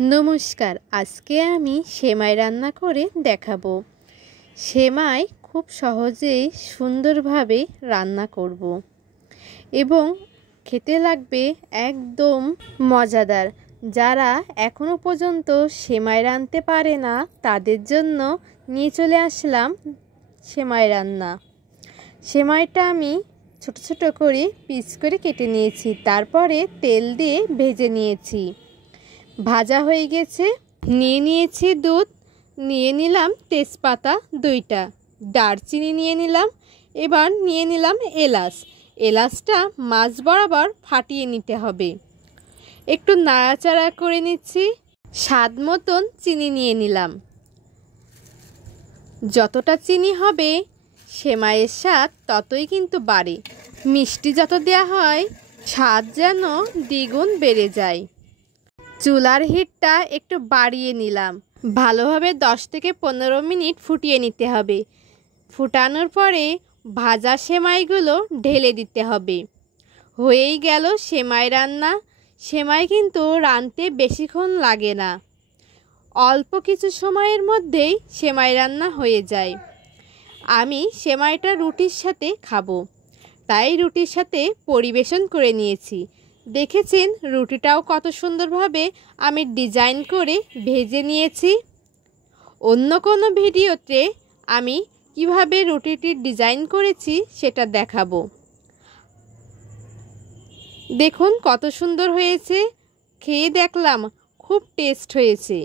নমস্কার, আজকে আমি সেমাই রান্না করে দেখাবো। সেমাই খুব সহজেই সুন্দরভাবে রান্না করব এবং খেতে লাগবে একদম মজাদার। যারা এখনো পর্যন্ত সেমাই রাঁধতে পারে না তাদের জন্য নিয়ে চলে আসলাম সেমাই রান্না। সেমাইটা আমি ছোট ছোট করে পিস করে কেটে নিয়েছি, তারপরে তেল দিয়ে ভেজে নিয়েছি। ভাজা হয়ে গেছে, নিয়ে নিয়েছি দুধ, নিয়ে নিলাম তেজপাতা 2টা, দারচিনি নিয়ে নিলাম, এবার নিয়ে নিলাম এলাচ। এলাচটা মাঝ বরাবর ফাটিয়ে নিতে হবে। একটু নাড়াচাড়া করে নিচ্ছি। স্বাদ মতন চিনি নিয়ে নিলাম। যতটা চিনি হবে সেমাইয়ের স্বাদ ততই কিন্তু বাড়ে। মিষ্টি যত দেওয়া হয় স্বাদ যেন দ্বিগুণ বেড়ে যায়। চুলার হিটটা একটু বাড়িয়ে নিলাম। ভালোভাবে 10 থেকে 15 মিনিট ফুটিয়ে নিতে হবে। ফুটানোর পরে ভাজা সেমাইগুলো ঢেলে দিতে হবে। হয়েই গেল সেমাই রান্না। সেমাই কিন্তু রাঁধতে বেশিক্ষণ লাগে না, অল্প কিছু সময়ের মধ্যেই সেমাই রান্না হয়ে যায়। আমি সেমাইটা রুটির সাথে খাবো, তাই রুটির সাথে পরিবেশন করে নিয়েছি। দেখেছেন রুটিটাও কত সুন্দরভাবে আমি ডিজাইন করে ভেজে নিয়েছি। অন্য কোনো ভিডিওতে আমি কিভাবে রুটিটি ডিজাইন করেছি সেটা দেখাবো। দেখুন কত সুন্দর হয়েছে, খেয়ে দেখলাম খুব টেস্ট হয়েছে।